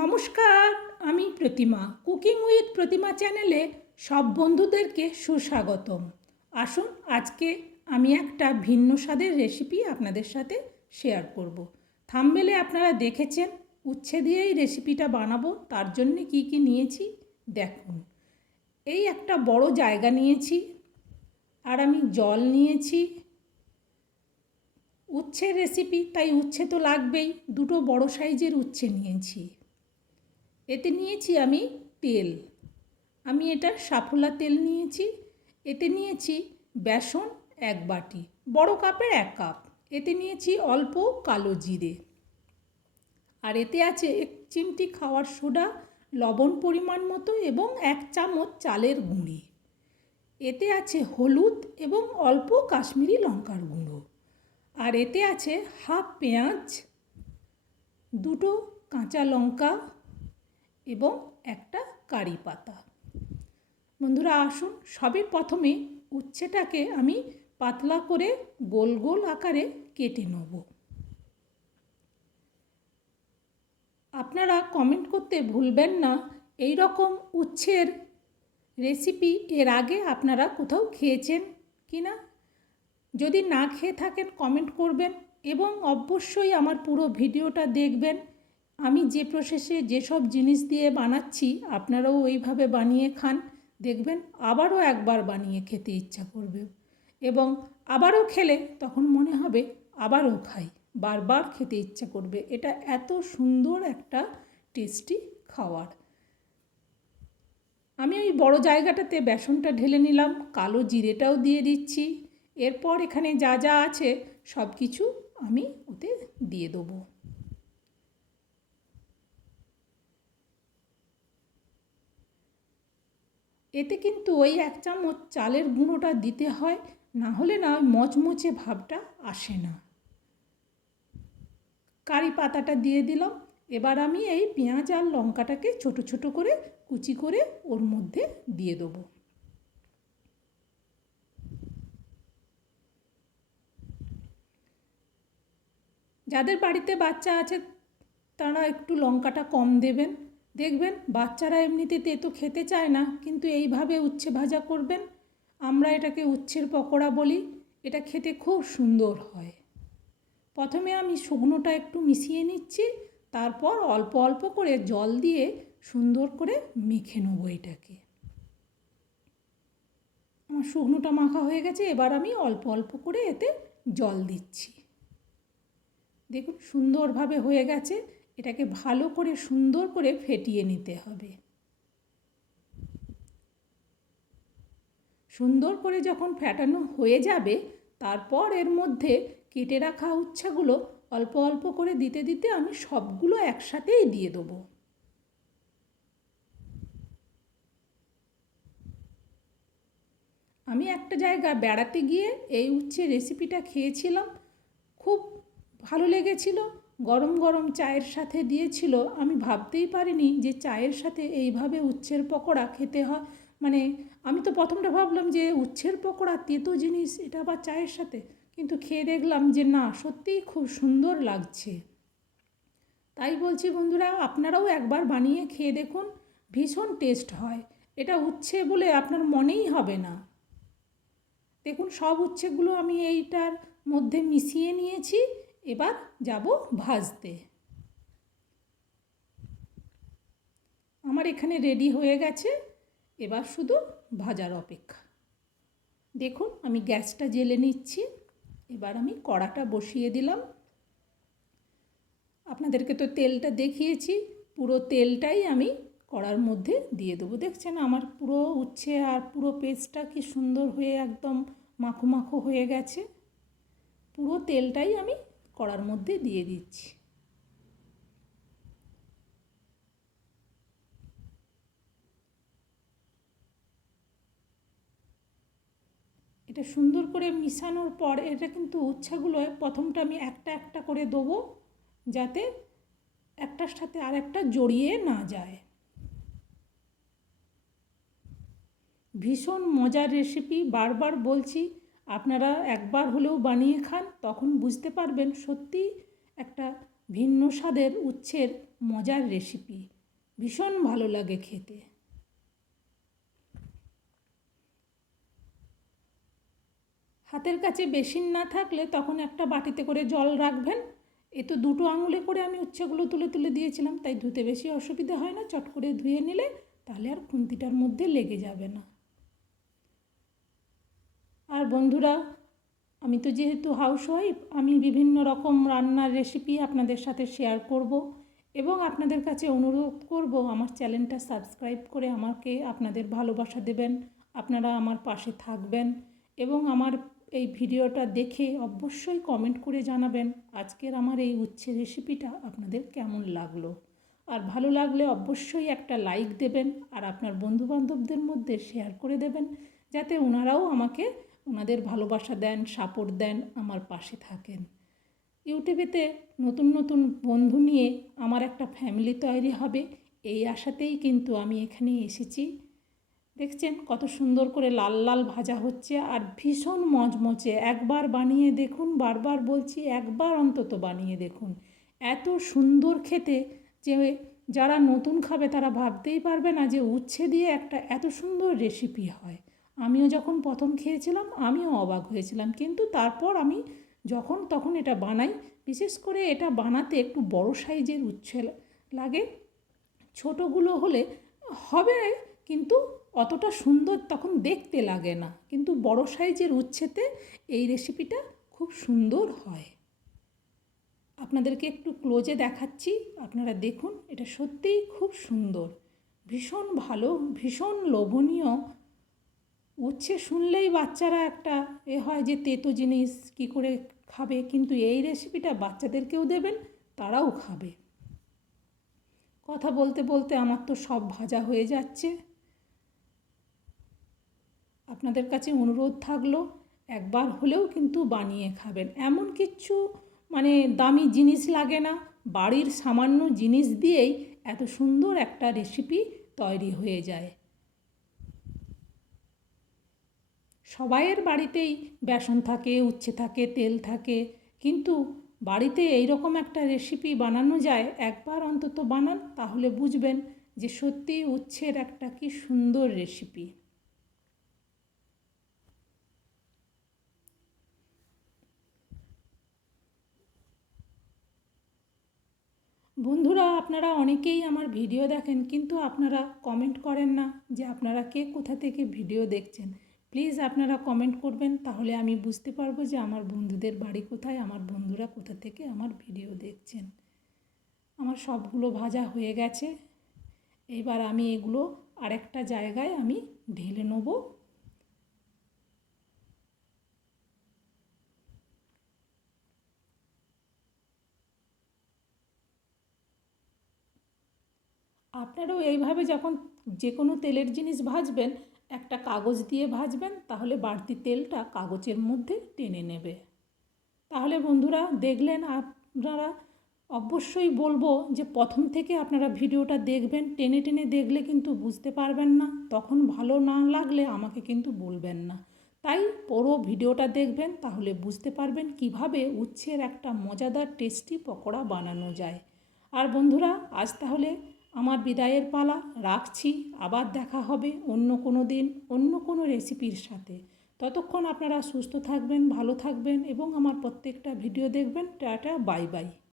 নমস্কার, আমি প্রতিমা। Cooking with প্রতিমা চ্যানেলে সব বন্ধুদেরকে সুস্বাগতম। আসুন, আজকে আমি একটা ভিন্ন স্বাদের রেসিপি আপনাদের সাথে শেয়ার করব। থামবেলে আপনারা দেখেছেন, উচ্ছে দিয়েই রেসিপিটা বানাবো, তার জন্যে কি কি নিয়েছি, দেখুন। এই একটা বড় জায়গা নিয়েছি, আর আমি জল নিয়েছি। উচ্ছের রেসিপি তাই উচ্ছে তো লাগবেই, দুটো বড় সাইজের উচ্ছে নিয়েছি। এতে নিয়েছি আমি তেল। আমি এটা সাফুলা তেল নিয়েছি। এতে নিয়েছি বেসন এক বাটি, বড় কাপের এক কাপ। এতে নিয়েছি অল্প কালো জিরে। আর এতে আছে এক চিমটি খাওয়ার সোডা, লবণ পরিমাণ মতো এবং এক চামচ চালের গুঁড়ি। এতে আছে হলুদ এবং অল্প কাশ্মীরি লঙ্কার গুঁড়ো। আর এতে আছে হাফ পেঁয়াজ, দুটো কাঁচা লঙ্কা এবং একটা কারি পাতা। বন্ধুরা, আসুন সবের প্রথমে উচ্ছেটাকে আমি পাতলা করে গোল গোল আকারে কেটে নেব। আপনারা কমেন্ট করতে ভুলবেন না এই রকম উচ্ছের রেসিপি এর আগে আপনারা কোথাও খেয়েছেন কি না? যদি না খেয়ে থাকেন কমেন্ট করবেন এবং অবশ্যই আমার পুরো ভিডিওটা দেখবেন। আমি যে প্রসেসে যেসব জিনিস দিয়ে বানাচ্ছি, আপনারাও ওইভাবে বানিয়ে খান। দেখবেন আবারও একবার বানিয়ে খেতে ইচ্ছা করবে। এবং আবারও খেলে তখন মনে হবে আবারও খাই, বারবার খেতে ইচ্ছা করবে। এটা এত সুন্দর একটা টেস্টি খাওয়ার। আমি ওই বড় জায়গাটাতে বেসনটা ঢেলে নিলাম, কালো জিরেটাও দিয়ে দিচ্ছি। এরপর এখানে যা যা আছে সব কিছু আমি ওতে দিয়ে দেবো। এতে কিন্তু ওই এক চামচ চালের গুঁড়োটা দিতে হয়, না হলে না ওই মচমচে ভাবটা আসে না। কারি পাতাটা দিয়ে দিলাম, এবার আমি এই পেঁয়াজ আর লঙ্কাটাকে ছোট ছোট করে কুচি করে ওর মধ্যে দিয়ে দেবো। যাদের বাড়িতে বাচ্চা আছে, তারা একটু লঙ্কাটা কম দেবেন। দেখবেন, বাচ্চারা এমনিতে তেতো খেতে চায় না, কিন্তু এইভাবে উচ্ছে ভাজা করবেন। আমরা এটাকে উচ্ছের পকোড়া বলি, এটা খেতে খুব সুন্দর হয়। প্রথমে আমি শুকনোটা একটু মিশিয়ে নিচ্ছি, তারপর অল্প অল্প করে জল দিয়ে সুন্দর করে মেখে নেব এটাকে। আমার শুকনোটা মাখা হয়ে গেছে, এবার আমি অল্প অল্প করে এতে জল দিচ্ছি। দেখুন, সুন্দরভাবে হয়ে গেছে। এটাকে ভালো করে সুন্দর করে ফেটিয়ে নিতে হবে। সুন্দর করে যখন ফেটানো হয়ে যাবে, তারপর এর মধ্যে কেটে রাখা উচ্ছাগুলো অল্প অল্প করে দিতে দিতে আমি সবগুলো একসাথেই দিয়ে দেবো। আমি একটা জায়গা বেড়াতে গিয়ে এই উচ্ছে রেসিপিটা খেয়েছিলাম, খুব ভালো লেগেছিল গরম গরম চায়ের সাথে দিয়েছিল। আমি ভাবতেই পারিনি যে চায়ের সাথে এইভাবে উচ্ছের পকোড়া খেতে হয়। মানে আমি তো প্রথমটা ভাবলাম যে উচ্ছের পকোড়া, তেতো জিনিস, এটা আবার চায়ের সাথে। কিন্তু খেয়ে দেখলাম যে না, সত্যিই খুব সুন্দর লাগছে। তাই বলছি, বন্ধুরা, আপনারাও একবার বানিয়ে খেয়ে দেখুন। ভীষণ টেস্ট হয়। এটা উচ্ছে বলে আপনার মনেই হবে না। দেখুন, সব উচ্ছেগুলো আমি এইটার মধ্যে মিশিয়ে নিয়েছি। এবার যাব ভাজতে। আমার এখানে রেডি হয়ে গেছে। এবার শুধু ভাজার অপেক্ষা। দেখুন, আমি গ্যাসটা জেলে নিচ্ছি। এবার আমি কড়াটা বসিয়ে দিলাম। আপনাদেরকে তো তেলটা দেখিয়েছি, পুরো তেলটাই আমি কড়ার মধ্যে দিয়ে দেবো। দেখছেন আমার পুরো উচ্ছে আর পুরো পেস্টটা কি সুন্দর হয়ে একদম মাখো মাখো হয়ে গেছে। পুরো তেলটাই আমি কড়ার মধ্যে দিয়ে দিচ্ছি। এটা সুন্দর করে মিশানোর পর এটা কিন্তু উচ্ছাগুলো প্রথমটা আমি একটা একটা করে দেবো যাতে একটার সাথে আর একটা জড়িয়ে না যায়। ভীষণ মজার রেসিপি বারবার বলছি আপনারা একবার হলেও বানিয়ে খান, তখন বুঝতে পারবেন সত্যি একটা ভিন্ন স্বাদের উচ্ছের মজার রেসিপি ভীষণ ভালো লাগে খেতে। হাতের কাছে বেসিন না থাকলে তখন একটা বাটিতে করে জল রাখবেন। এ তো দুটো আঙুলে করে আমি উচ্ছেগুলো তুলে তুলে দিয়েছিলাম, তাই ধুতে বেশি অসুবিধা হয় না, চট করে ধুয়ে নিলে তাহলে আর খুন্তিটার মধ্যে লেগে যাবে না। বন্ধুরা, আমি তো যেহেতু হাউসওয়াইফ আমি বিভিন্ন রকম রান্নার রেসিপি আপনাদের সাথে শেয়ার করব এবং আপনাদের কাছে অনুরোধ করব, আমার চ্যানেলটা সাবস্ক্রাইব করে আমাকে আপনাদের ভালোবাসা দেবেন, আপনারা আমার পাশে থাকবেন এবং আমার এই ভিডিওটা দেখে অবশ্যই কমেন্ট করে জানাবেন, আজকের আমার এই উচ্ছে রেসিপিটা আপনাদের কেমন লাগল? আর ভালো লাগলে অবশ্যই একটা লাইক দেবেন আর আপনার বন্ধুবান্ধবদের মধ্যে শেয়ার করে দেবেন, যাতে ওনারাও আমাকে ওনাদের ভালোবাসা দেন, সাপোর্ট দেন, আমার পাশে থাকেন। ইউটিউবেতে নতুন নতুন বন্ধু নিয়ে আমার একটা ফ্যামিলি তৈরি হবে, এই আশাতেই কিন্তু আমি এখানে এসেছি। দেখছেন কত সুন্দর করে লাল লাল ভাজা হচ্ছে আর ভীষণ মচমচে একবার বানিয়ে দেখুন, বারবার বলছি, একবার অন্তত বানিয়ে দেখুন। এত সুন্দর খেতে যে যারা নতুন খাবে তারা ভাবতেই পারবে না যে উচ্ছে দিয়ে একটা এত সুন্দর রেসিপি হয়। আমিও যখন প্রথম খেয়েছিলাম, আমিও অবাক হয়েছিলাম। কিন্তু তারপর আমি যখন তখন এটা বানাই, বিশেষ করে এটা বানাতে একটু বড় সাইজের উচ্ছে লাগে। ছোটোগুলো হলে হবে, কিন্তু অতটা সুন্দর তখন দেখতে লাগে না। কিন্তু বড় সাইজের উচ্ছেতে এই রেসিপিটা খুব সুন্দর হয়। আপনাদেরকে একটু ক্লোজে দেখাচ্ছি, আপনারা দেখুন, এটা সত্যিই খুব সুন্দর। ভীষণ ভালো, ভীষণ লোভনীয় উচ্ছে শুনলেই বাচ্চারা একটা এ হয় যে তেতো জিনিস কি করে খাবে, কিন্তু এই রেসিপিটা বাচ্চাদেরকেও দেবেন, তারাও খাবে। কথা বলতে বলতে আমার তো সব ভাজা হয়ে যাচ্ছে। আপনাদের কাছে অনুরোধ থাকল, একবার হলেও কিন্তু বানিয়ে খাবেন। এমন কিচ্ছু মানে দামি জিনিস লাগে না, বাড়ির সামান্য জিনিস দিয়েই এত সুন্দর একটা রেসিপি তৈরি হয়ে যায়। সবাইয়ের বাড়িতেই বেসন থাকে, উচ্ছে থাকে, তেল থাকে। কিন্তু বাড়িতে এই রকম একটা রেসিপি বানানো যায়, একবার অন্তত বানান, তাহলে বুঝবেন যে সত্যি উচ্ছের একটা কি সুন্দর রেসিপি বন্ধুরা, আপনারা অনেকেই আমার ভিডিও দেখেন, কিন্তু আপনারা কমেন্ট করেন না যে আপনারা কে কোথা থেকে ভিডিও দেখছেন। প্লিজ আপনারা কমেন্ট করবেন, তাহলে আমি বুঝতে পারব যে আমার বন্ধুদের বাড়ি কোথায়, আমার বন্ধুরা কোথা থেকে আমার ভিডিও দেখছেন। আমার সবগুলো ভাজা হয়ে গেছে। এবার আমি এগুলো আরেকটা জায়গায় আমি ঢেলে নেব। আপনারাও এইভাবে যখন যে কোনো তেলের জিনিস ভাজবেন একটা কাগজ দিয়ে ভাজবেন, তাহলে বাড়তি তেলটা কাগজের মধ্যে টেনে নেবে। তাহলে বন্ধুরা, দেখলেন আপনারা, অবশ্যই বলব যে প্রথম থেকে আপনারা ভিডিওটা দেখবেন, টেনে টেনে দেখলে কিন্তু বুঝতে পারবেন না, তখন ভালো না লাগলে আমাকে কিন্তু বলবেন না। তাই পুরো ভিডিওটা দেখবেন, তাহলে বুঝতে পারবেন কীভাবে উচ্ছের একটা মজাদার টেস্টি পকোড়া বানানো যায়। আর বন্ধুরা, আজ তাহলে আমার বিদায়ের পালা, রাখছি, আবার দেখা হবে অন্য কোনো দিন, অন্য কোনো রেসিপির সাথে। ততক্ষণ আপনারা সুস্থ থাকবেন, ভালো থাকবেন এবং আমার প্রত্যেকটা ভিডিও দেখবেন। Tata bye bye